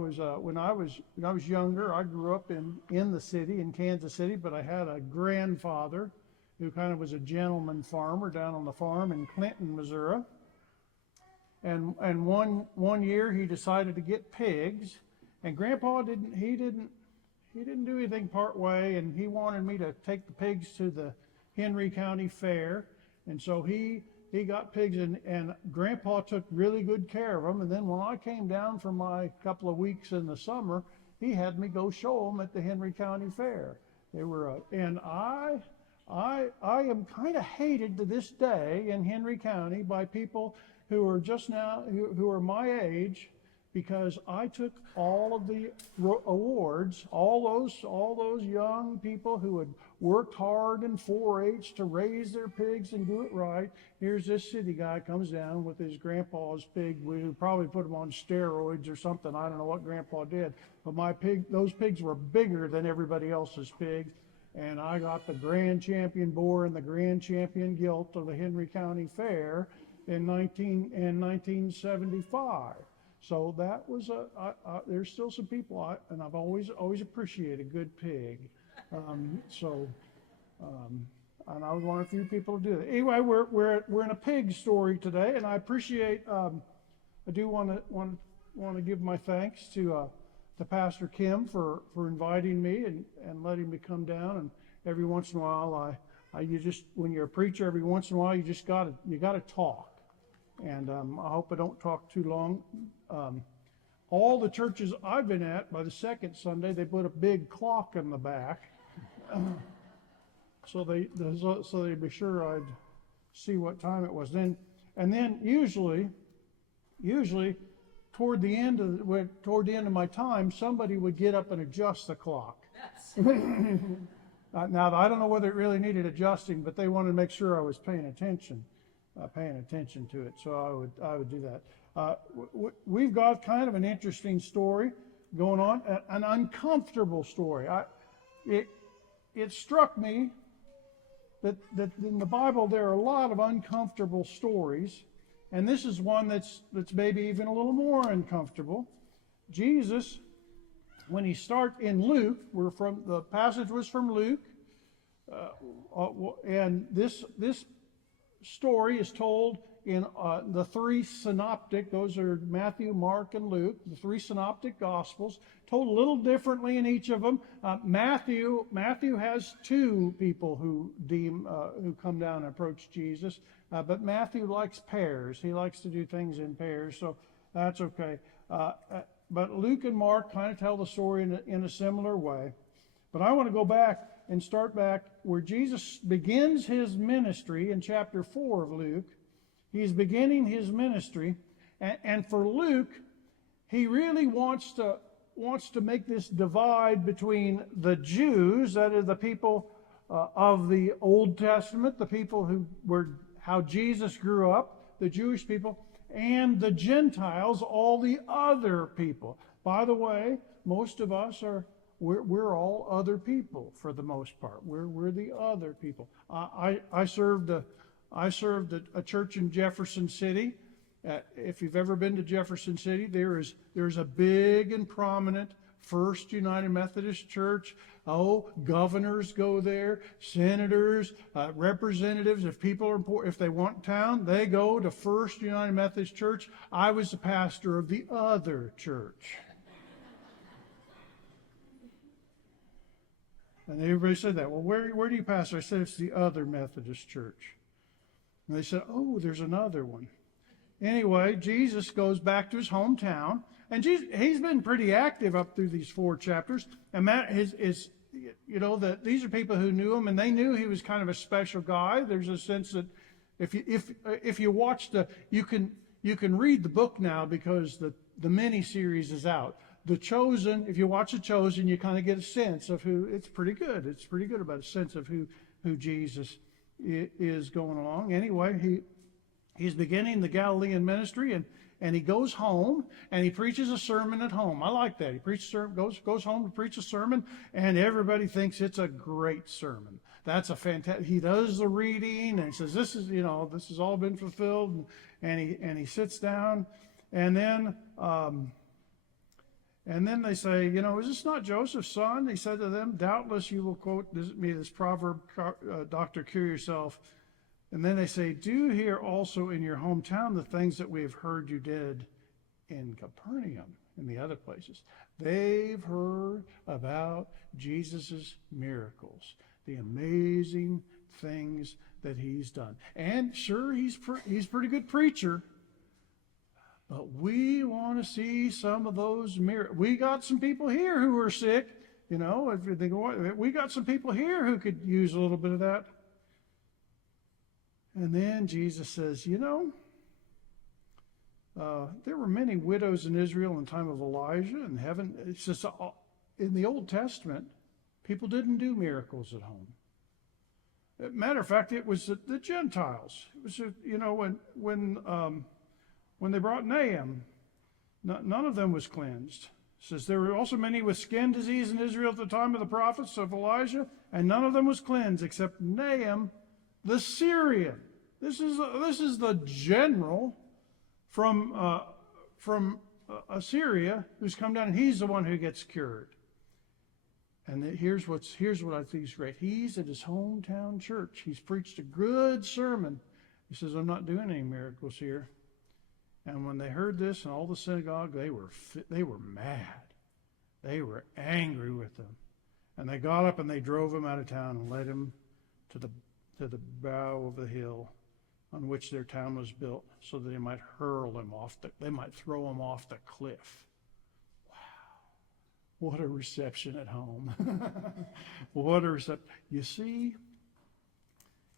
when I was younger, I grew up in the city, in Kansas City, but I had a grandfather who kind of was a gentleman farmer down on the farm in Clinton, Missouri. And one year he decided to get pigs, and Grandpa didn't do anything part way, and he wanted me to take the pigs to the Henry County Fair, and so he got pigs, and Grandpa took really good care of them. And then when I came down for my couple of weeks in the summer, he had me go show them at the Henry County Fair. They were, and I am kind of hated to this day in Henry County by people who are just now, who are my age, because I took all of the awards, all those young people who had worked hard in 4-H to raise their pigs and do it right. Here's this city guy comes down with his grandpa's pig. We probably put him on steroids or something. I don't know what Grandpa did, but those pigs were bigger than everybody else's pigs. And I got the grand champion boar and the grand champion gilt of the Henry County Fair in 1975. So that was there's still some people, and I've always appreciated a good pig. And I was one of the few people to do that. Anyway, we're in a pig story today, and I appreciate. I do want to give my thanks to Pastor Kim for inviting me and letting me come down. And every once in a while, when you're a preacher, every once in a while you gotta talk. And I hope I don't talk too long. All the churches I've been at, by the second Sunday, they put a big clock in the back, so they'd be sure I'd see what time it was. And then usually toward the end of my time, somebody would get up and adjust the clock. Now I don't know whether it really needed adjusting, but they wanted to make sure I was paying attention to it, so I would do that. We've got kind of an interesting story going on, an uncomfortable story. It struck me that in the Bible there are a lot of uncomfortable stories, and this is one that's maybe even a little more uncomfortable. Jesus, when he start in Luke, the passage was from Luke, and this story is told in the three synoptic, those are Matthew, Mark, and Luke, the three synoptic gospels, told a little differently in each of them. Matthew has two people who come down and approach Jesus, but Matthew likes pairs. He likes to do things in pairs, so that's okay. But Luke and Mark kind of tell the story in a similar way. But I want to go back and start back where Jesus begins his ministry in chapter 4 of Luke. He's beginning his ministry, and for Luke, he really wants to make this divide between the Jews, that is the people of the Old Testament, the people who were how Jesus grew up, the Jewish people, and the Gentiles, all the other people. By the way, most of us we're all other people for the most part. We're the other people. I served a church in Jefferson City. If you've ever been to Jefferson City, there's a big and prominent First United Methodist Church. Oh, governors go there, senators, representatives. If people are important, if they want town, they go to First United Methodist Church. I was the pastor of the other church. And everybody said that. Well, where do you pastor? I said, it's the other Methodist church. And they said, oh, there's another one. Anyway, Jesus goes back to his hometown. And he's been pretty active up through these 4 chapters. And these are people who knew him, and they knew he was kind of a special guy. There's a sense that if you watch you can read the book now because the mini-series is out. The Chosen, if you watch The Chosen, you kind of get a sense of who. It's pretty good. It's pretty good about a sense of who Jesus is going along. Anyway, he's beginning the Galilean ministry, and he goes home and he preaches a sermon at home. I like that. He goes home to preach a sermon, and everybody thinks it's a great sermon. That's a fantastic. He does the reading and he says, "This has all been fulfilled," and he sits down, and then And then they say, is this not Joseph's son? He said to them, doubtless you will quote this proverb, doctor, cure yourself. And then they say, do here also in your hometown the things that we have heard you did in Capernaum and the other places. They've heard about Jesus' miracles, the amazing things that he's done. And sure, he's a pretty good preacher, but we want to see some of those miracles. We got some people here who are sick, if you think, we got some people here who could use a little bit of that. And then Jesus says, there were many widows in Israel in the time of Elijah and heaven. It's just in the Old Testament, people didn't do miracles at home. Matter of fact, it was the Gentiles. It was, when they brought Nahum, none of them was cleansed. It says there were also many with skin disease in Israel at the time of the prophets of Elijah, and none of them was cleansed except Nahum the Syrian. This is the general from Assyria who's come down, and he's the one who gets cured. And here's what I think is great. He's at his hometown church. He's preached a good sermon. He says, I'm not doing any miracles here. And when they heard this in all the synagogue, they were mad. They were angry with them. And they got up and they drove him out of town and led him to the brow of the hill on which their town was built, so that they might hurl him they might throw him off the cliff. Wow. What a reception at home. What a reception. You see,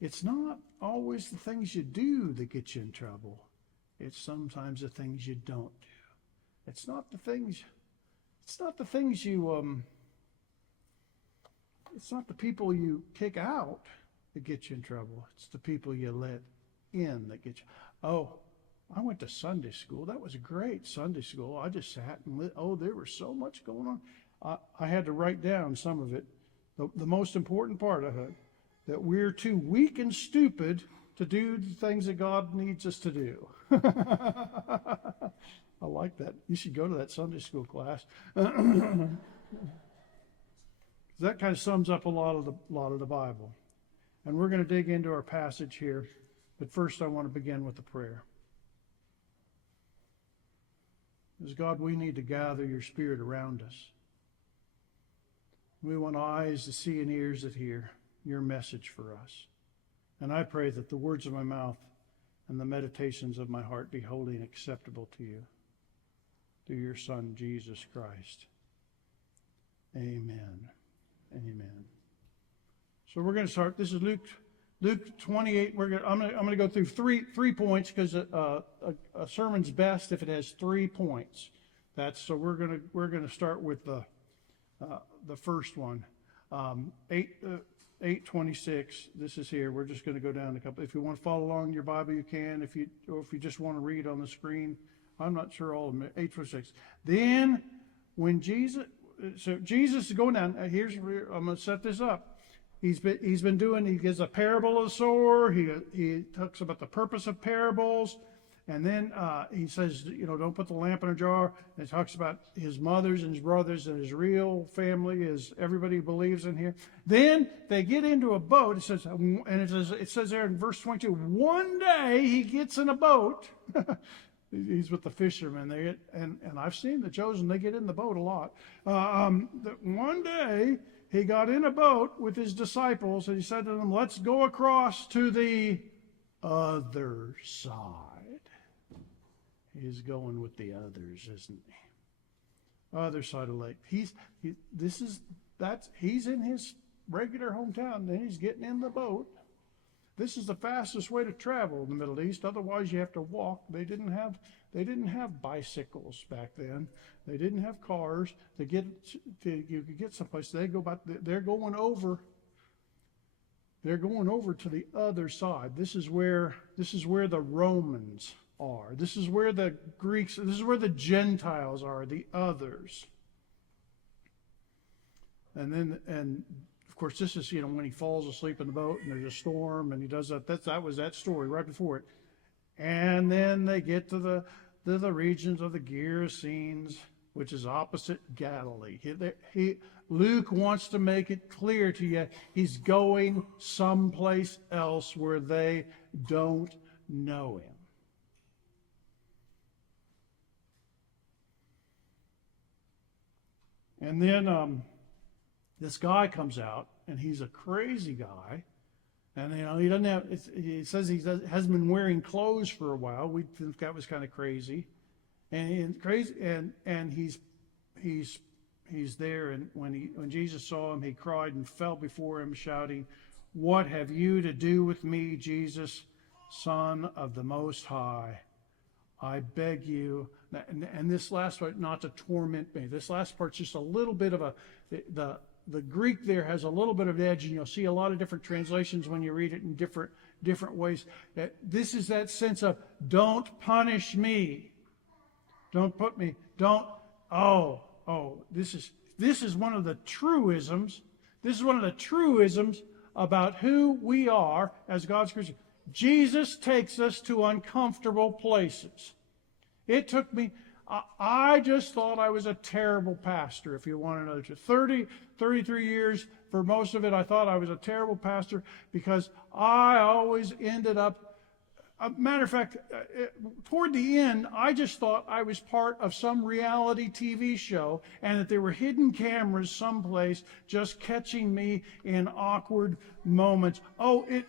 it's not always the things you do that get you in trouble. It's sometimes the things you don't do. It's not the people you kick out that get you in trouble. It's the people you let in that get you. Oh, I went to Sunday school. That was a great Sunday school. I just sat and there was so much going on. I had to write down some of it. The most important part of it, that we're too weak and stupid to do the things that God needs us to do. I like that. You should go to that Sunday school class. That kind of sums up a lot of the Bible. And we're going to dig into our passage here. But first I want to begin with a prayer. As God, we need to gather your Spirit around us. We want eyes to see and ears that hear your message for us. And I pray that the words of my mouth and the meditations of my heart be holy and acceptable to you. Through your Son, Jesus Christ. Amen. Amen. So we're going to start. This is Luke 28. I'm going to go through three points, because a sermon's best if it has 3 points. So we're going to start with the first one. 8:26. This is here. We're just going to go down a couple. If you want to follow along in your Bible, you can. If you just want to read on the screen, I'm not sure all of them. 8:26. Then when Jesus is going down. I'm going to set this up. He gives a parable of the sower. He talks about the purpose of parables. And then he says, don't put the lamp in a jar. And he talks about his mothers and his brothers and his real family, as everybody believes in here. Then they get into a boat. It says there in verse 22, one day he gets in a boat. He's with the fishermen. And I've seen the Chosen. They get in the boat a lot. One day he got in a boat with his disciples, and he said to them, let's go across to the other side. He's going with the others, isn't he? Other side of the lake. He's in his regular hometown, and he's getting in the boat. This is the fastest way to travel in the Middle East. Otherwise, you have to walk. They didn't have bicycles back then. They didn't have cars you could get someplace. They're going over to the other side. This is where the Romans are. This is where the Greeks. This is where the Gentiles are. The others. And of course, this is when he falls asleep in the boat and there's a storm and he does that. That was that story right before it. And then they get to the regions of the Gerasenes, which is opposite Galilee. Luke wants to make it clear to you he's going someplace else where they don't know him. And then this guy comes out, and he's a crazy guy. And he doesn't have. He says hasn't been wearing clothes for a while. We think that was kind of crazy, and he's there. And when Jesus saw him, he cried and fell before him, shouting, "What have you to do with me, Jesus, Son of the Most High? I beg you." And this last part, not to torment me. This last part's just a little bit of the Greek there has a little bit of edge, and you'll see a lot of different translations when you read it in different ways. This is that sense of, don't punish me. Don't put me, this is one of the truisms. This is one of the truisms about who we are as God's creatures. Jesus takes us to uncomfortable places. It took me, I just thought I was a terrible pastor, if you want to know the truth. 33 years, for most of it, I thought I was a terrible pastor because I always ended up, matter of fact, toward the end, I just thought I was part of some reality TV show and that there were hidden cameras someplace just catching me in awkward moments.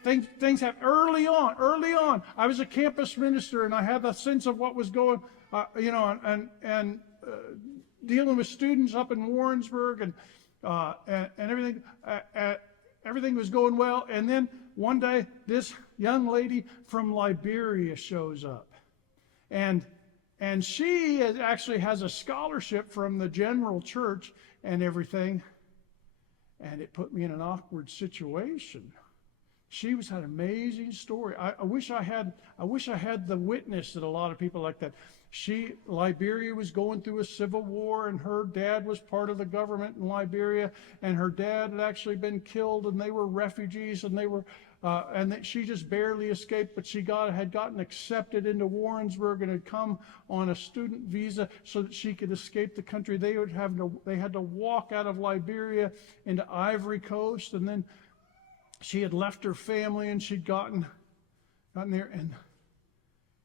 Things happen early on. I was a campus minister and I had the sense of what was going, and dealing with students up in Warrensburg and everything. Everything was going well, and then one day this young lady from Liberia shows up, and she actually has a scholarship from the general church and everything, and it put me in an awkward situation. She had an amazing story. I wish I had the witness that a lot of people like that. Liberia was going through a civil war, and her dad was part of the government in Liberia, and her dad had actually been killed, and they were refugees, and she just barely escaped, but she had gotten accepted into Warrensburg and had come on a student visa so that she could escape the country. They had to walk out of Liberia into Ivory Coast, and then she had left her family, and she'd gotten there,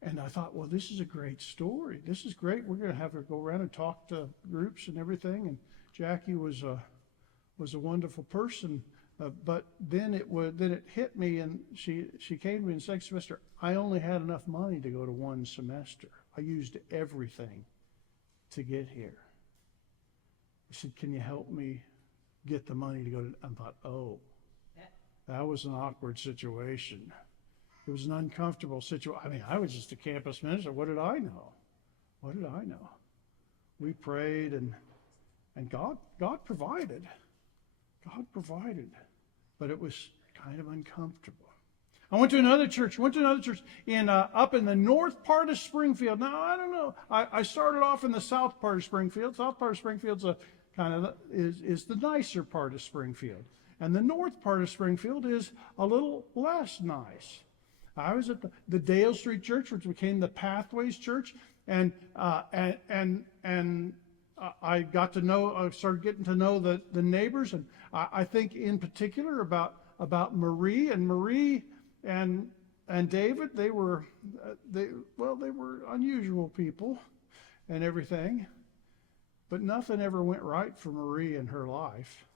and I thought, well, this is a great story. This is great. We're going to have her go around and talk to groups and everything. And Jackie was a wonderful person. But then it hit me, and she came to me in the second semester. I only had enough money to go to one semester. I used everything to get here. I said, "Can you help me get the money to go to?" I thought, oh, that was an awkward situation. It was an uncomfortable situation. I mean, I was just a campus minister. What did I know? We prayed, and God provided. God provided. But it was kind of uncomfortable. I went to another church in up in the north part of Springfield. Now, I don't know. I started off in the south part of Springfield. South part of Springfield's is the nicer part of Springfield. And the north part of Springfield is a little less nice. I was at the Dale Street Church, which became the Pathways Church, and I got to know. I started getting to know the neighbors, and I think in particular about Marie and David. They were unusual people, and everything, but nothing ever went right for Marie in her life.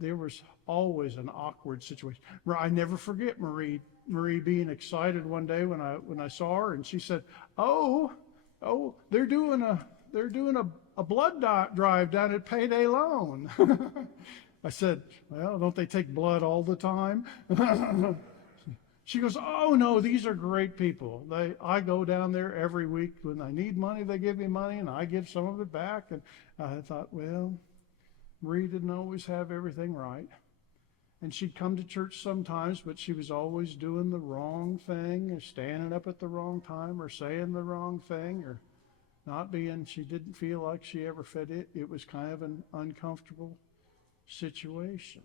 There was always an awkward situation. I never forget Marie being excited one day when I saw her, and she said, "Oh, they're doing a blood drive down at Payday Loan." I said, "Well, don't they take blood all the time?" She goes, "Oh no, these are great people. I go down there every week. When I need money, they give me money, and I give some of it back." And I thought, well, Marie didn't always have everything right. And she'd come to church sometimes, but she was always doing the wrong thing, or standing up at the wrong time, or saying the wrong thing, or she didn't feel like she ever fit it. It was kind of an uncomfortable situation.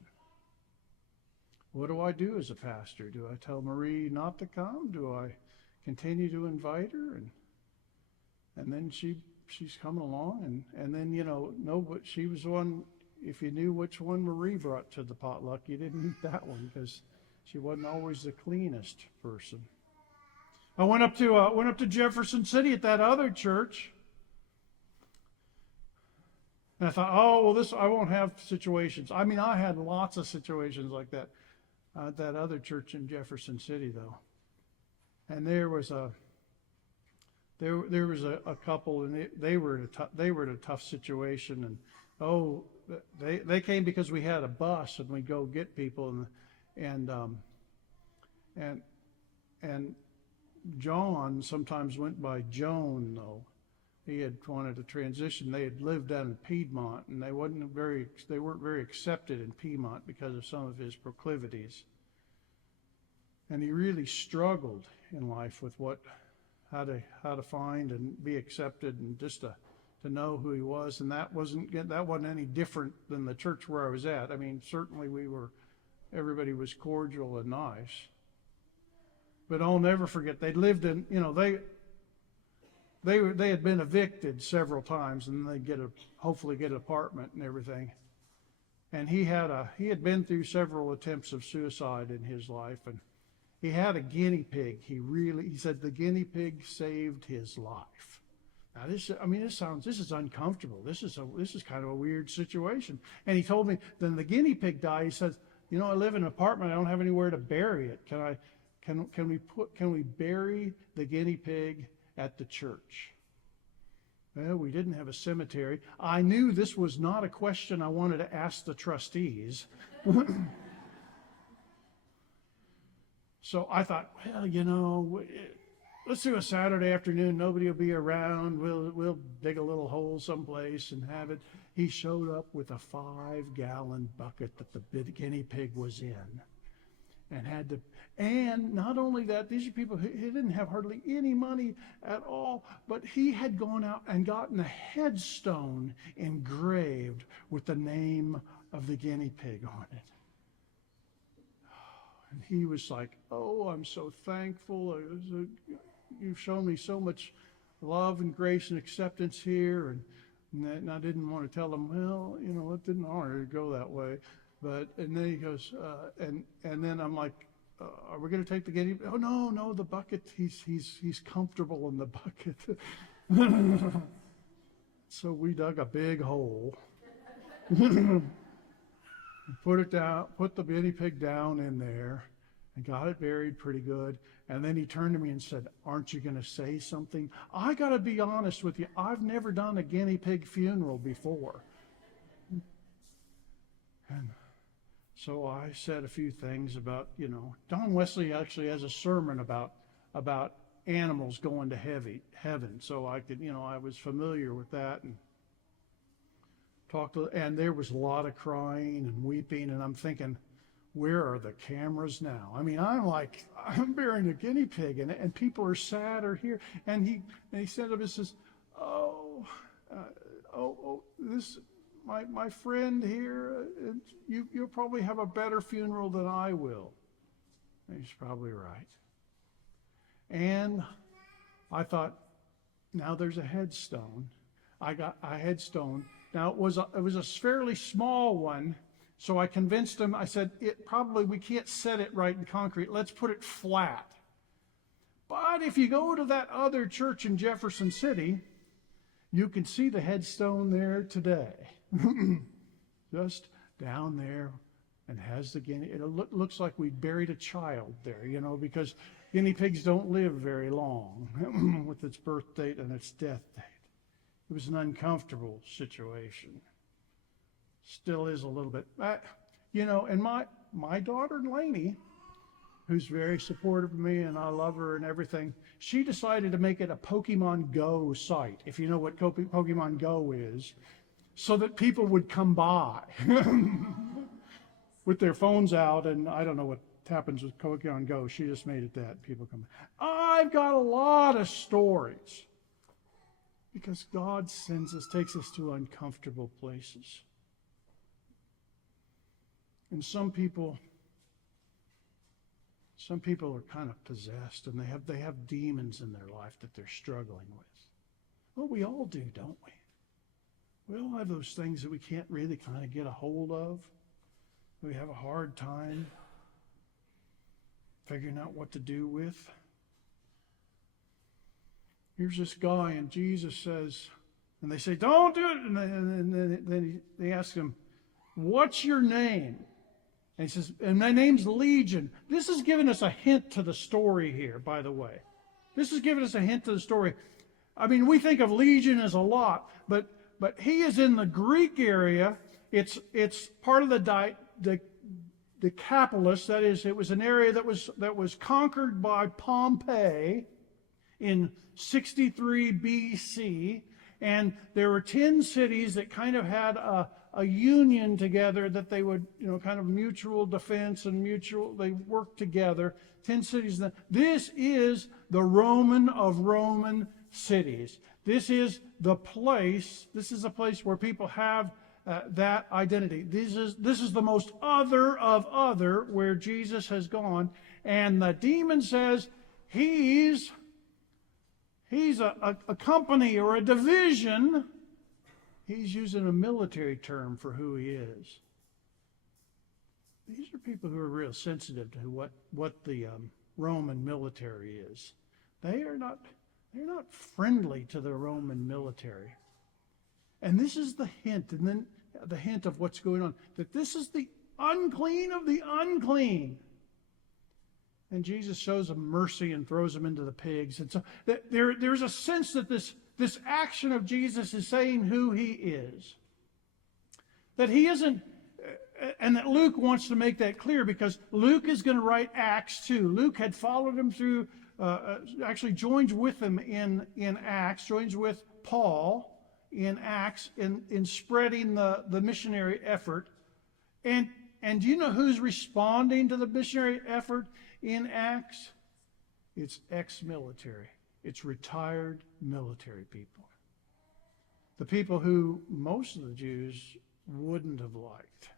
What do I do as a pastor? Do I tell Marie not to come? Do I continue to invite her? And then she she's coming along, and then no, but she was one. If you knew which one Marie brought to the potluck, you didn't eat that one because she wasn't always the cleanest person. I went up to Jefferson City at that other church, and I thought, oh well, I won't have situations. I mean, I had lots of situations like that at that other church in Jefferson City, though, and there was a couple, and they were in a tough situation, and they came because we had a bus and we go get people, and John sometimes went by Joan, though. He had wanted to transition. They had lived down in Piedmont, and they weren't very accepted in Piedmont because of some of his proclivities. And he really struggled in life with how to find and be accepted, and just to know who he was. And that wasn't any different than the church where I was at. I mean, certainly everybody was cordial and nice. But I'll never forget, they lived in, they had been evicted several times, and they'd hopefully get an apartment and everything. And he had been through several attempts of suicide in his life, and he had a guinea pig. He said the guinea pig saved his life. Now this is uncomfortable. This is kind of a weird situation. And he told me, then the guinea pig died. He says, I live in an apartment. I don't have anywhere to bury it. Can we bury the guinea pig at the church? Well, we didn't have a cemetery. I knew this was not a question I wanted to ask the trustees. So I thought, well, let's do a Saturday afternoon. Nobody will be around. We'll dig a little hole someplace and have it. He showed up with a 5-gallon bucket that the guinea pig was in, and not only that, these are people who didn't have hardly any money at all, but he had gone out and gotten a headstone engraved with the name of the guinea pig on it. And he was like, oh, I'm so thankful. You've shown me so much love and grace and acceptance here. And I didn't want to tell him, well, it didn't honor to go that way. And then he goes, and then I'm like, are we going to take the guinea pig? Oh, no, the bucket, he's comfortable in the bucket. So we dug a big hole. Put the guinea pig down in there, and got it buried pretty good. And then he turned to me and said, aren't you going to say something? I got to be honest with you, I've never done a guinea pig funeral before. And so I said a few things about, Don Wesley actually has a sermon about animals going to heaven. So I could, I was familiar with that, and and there was a lot of crying and weeping, and I'm thinking, where are the cameras now? I mean, I'm burying a guinea pig, and people are sad or here. And he said to me, says, this, my friend here, you'll probably have a better funeral than I will. And he's probably right. And I thought, now there's a headstone. I got a headstone. Now it was a fairly small one, so I convinced him. I said, we can't set it right in concrete. Let's put it flat. But if you go to that other church in Jefferson City, you can see the headstone there today, just down there, and has the guinea. It looks like we buried a child there, because guinea pigs don't live very long with its birth date and its death date. It was an uncomfortable situation. Still is a little bit. And my daughter, Lainey, who's very supportive of me, and I love her and everything, she decided to make it a Pokemon Go site, if you know what Pokemon Go is, so that people would come by with their phones out, and I don't know what happens with Pokemon Go. She just made it that people come by. I've got a lot of stories. Because God takes us to uncomfortable places. And some people are kind of possessed, and they have demons in their life that they're struggling with. Well, we all do, don't we? We all have those things that we can't really kind of get a hold of. We have a hard time figuring out what to do with. Here's this guy, and Jesus says, and they say, don't do it. And then they ask him, what's your name? And he says, and my name's Legion. This is giving us a hint to the story here, by the way. This is giving us a hint to the story. I mean, we think of Legion as a lot, but he is in the Greek area. It's part of the Decapolis. That is, it was an area that was conquered by Pompey in 63 BC. And there were 10 cities that kind of had a union together, that they would, kind of mutual defense and they worked together. 10 cities. This is the Roman of Roman cities. This is the place. This is a place where people have that identity. This is the most other of other where Jesus has gone. And the demon says he's a company or a division. He's using a military term for who he is. These are people who are real sensitive to what the Roman military is. They're not friendly to the Roman military. And this is the hint, and then the hint of what's going on, that this is the unclean of the unclean. And Jesus shows them mercy and throws them into the pigs. And so there's a sense that this action of Jesus is saying who he is. That he isn't, and that Luke wants to make that clear, because Luke is going to write Acts too. Luke had followed him through, actually joins with him in Acts, joins with Paul in Acts in spreading the missionary effort. And do you know who's responding to the missionary effort in Acts? It's ex-military. It's retired military people. The people who most of the Jews wouldn't have liked,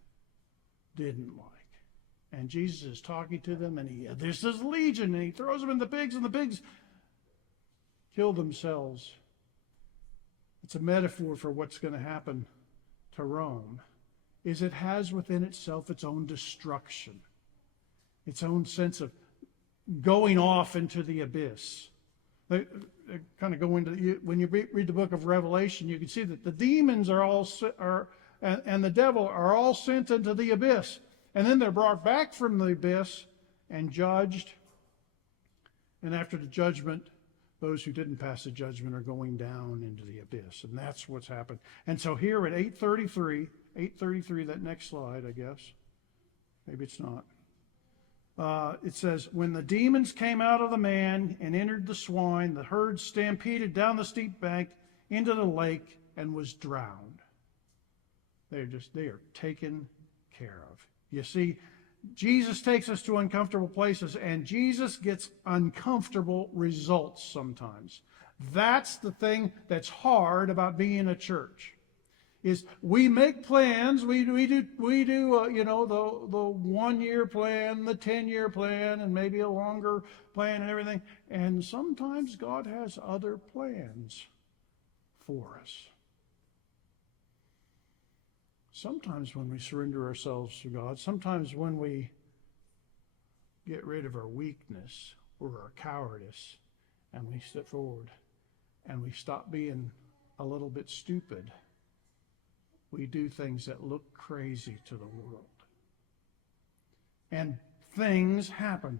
didn't like. And Jesus is talking to them, and this is Legion, and he throws them in the pigs, and the pigs kill themselves. It's a metaphor for what's going to happen to Rome, is it has within itself its own destruction, its own sense of going off into the abyss. They kind of go into, when you read the book of Revelation, you can see that the demons and the devil are all sent into the abyss. And then they're brought back from the abyss and judged. And after the judgment, those who didn't pass the judgment are going down into the abyss. And that's what's happened. And so here at 833, that next slide, I guess. Maybe it's not. It says, when the demons came out of the man and entered the swine, the herd stampeded down the steep bank into the lake and was drowned. They are taken care of. You see, Jesus takes us to uncomfortable places, and Jesus gets uncomfortable results sometimes. That's the thing that's hard about being a church. Is we make plans, we do the 1-year plan, the 10-year plan, and maybe a longer plan and everything. And sometimes God has other plans for us. Sometimes when we surrender ourselves to God, sometimes when we get rid of our weakness or our cowardice, and we step forward and we stop being a little bit stupid, we do things that look crazy to the world. And things happen.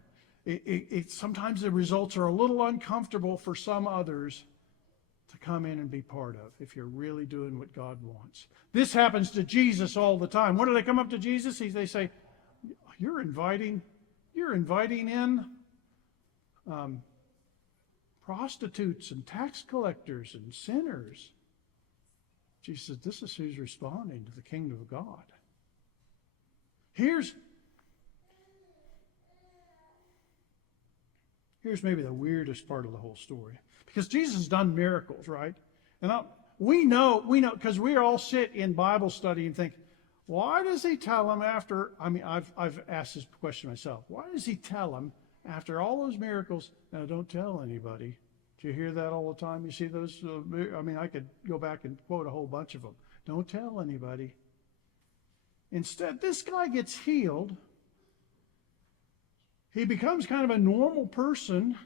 Sometimes the results are a little uncomfortable for some others to come in and be part of, if you're really doing what God wants. This happens to Jesus all the time. When do they come up to Jesus? They say, you're inviting in prostitutes and tax collectors and sinners. Jesus said, this is who's responding to the kingdom of God. Here's maybe the weirdest part of the whole story. Because Jesus has done miracles, right? And we know, because we all sit in Bible study and think, why does he tell them after, I've asked this question myself, why does he tell them after all those miracles, now don't tell anybody, Do you hear that all the time? You see those? I could go back and quote a whole bunch of them. Don't tell anybody. Instead, this guy gets healed. He becomes kind of a normal person.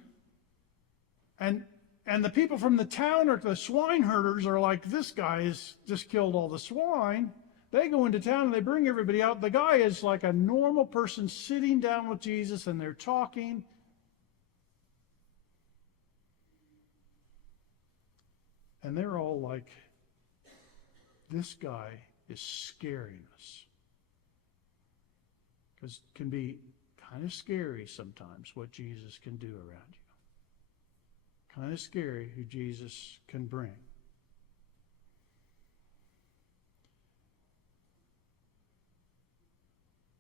And the people from the town, or the swine herders, are like, this guy has just killed all the swine. They go into town and they bring everybody out. The guy is like a normal person sitting down with Jesus, and they're talking. And they're all like, this guy is scaring us. Because it can be kind of scary sometimes what Jesus can do around you. Kind of scary who Jesus can bring.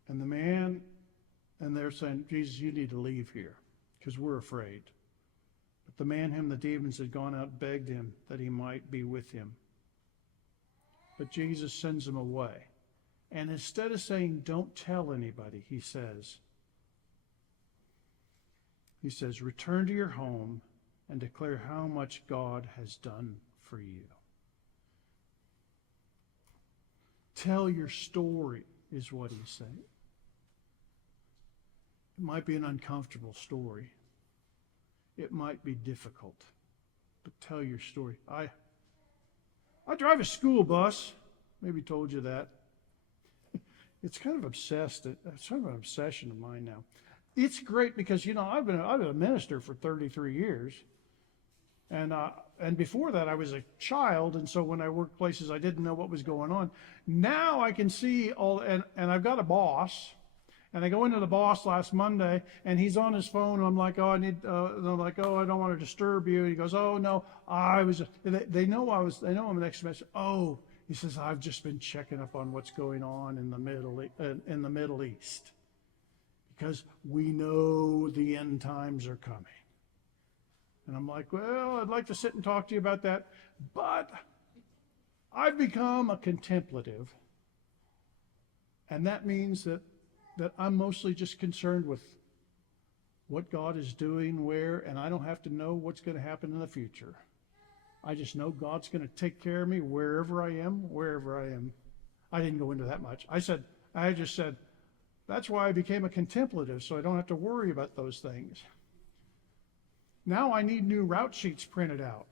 And they're saying, Jesus, you need to leave here because we're afraid. But the man whom the demons had gone out begged him that he might be with him. But Jesus sends him away. And instead of saying, don't tell anybody, he says, return to your home and declare how much God has done for you. Tell your story, is what he's saying. It might be an uncomfortable story. It might be difficult. But tell your story. I drive a school bus. Maybe told you that. It's kind of obsessed. It's kind of an obsession of mine now. It's great because, I've been a minister for 33 years. And before that, I was a child, and so when I worked places, I didn't know what was going on. Now I can see and I've got a boss, and I go into the boss last Monday, and he's on his phone, and I'm like, and I'm like, I don't want to disturb you. He goes, oh no, they know I'm an ex-minister. Oh, he says, I've just been checking up on what's going on in the Middle East, because we know the end times are coming. And I'm like, well, I'd like to sit and talk to you about that, but I've become a contemplative, and that means that I'm mostly just concerned with what God is doing, where, and I don't have to know what's going to happen in the future. I just know God's going to take care of me wherever I am. I didn't go into that much. I just said, that's why I became a contemplative, so I don't have to worry about those things. Now I need new route sheets printed out.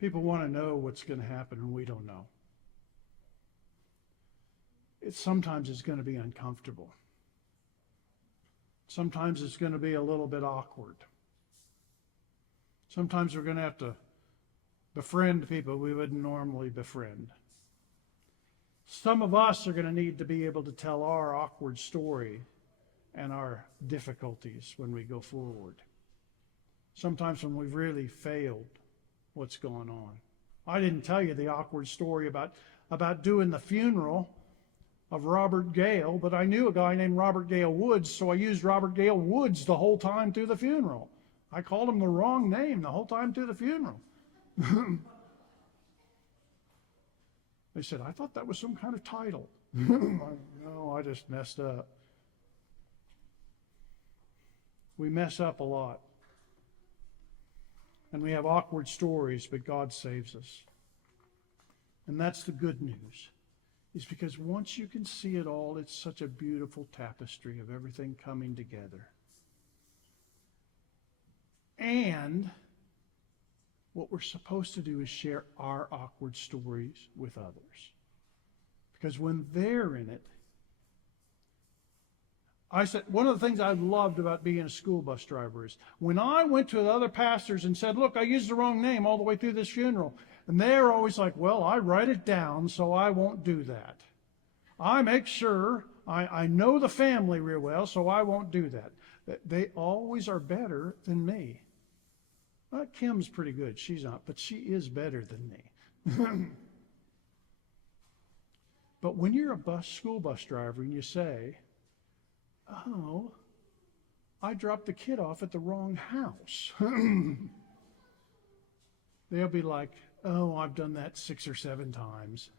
People want to know what's going to happen, and we don't know. Sometimes it's going to be uncomfortable. Sometimes it's going to be a little bit awkward. Sometimes we're going to have to befriend people we wouldn't normally befriend. Some of us are going to need to be able to tell our awkward story and our difficulties when we go forward. Sometimes when we've really failed what's going on. I didn't tell you the awkward story about doing the funeral of Robert Gale, but I knew a guy named Robert Gale Woods, so I used Robert Gale Woods the whole time through the funeral. I called him the wrong name the whole time through the funeral. They said, I thought that was some kind of title. No, I just messed up. We mess up a lot. And we have awkward stories, but God saves us. And that's the good news. Is because once you can see it all, it's such a beautiful tapestry of everything coming together. And what we're supposed to do is share our awkward stories with others. Because when they're in it, I said, one of the things I loved about being a school bus driver is when I went to the other pastors and said, look, I used the wrong name all the way through this funeral. And they're always like, well, I write it down, so I won't do that. I make sure I know the family real well, so I won't do that. They always are better than me. Well, Kim's pretty good. She's not, but she is better than me. But when you're a school bus driver and you say, oh, I dropped the kid off at the wrong house. They'll be like, oh, I've done that 6 or 7 times.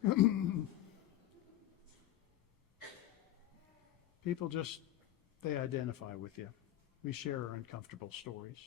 People just, they identify with you. We share our uncomfortable stories.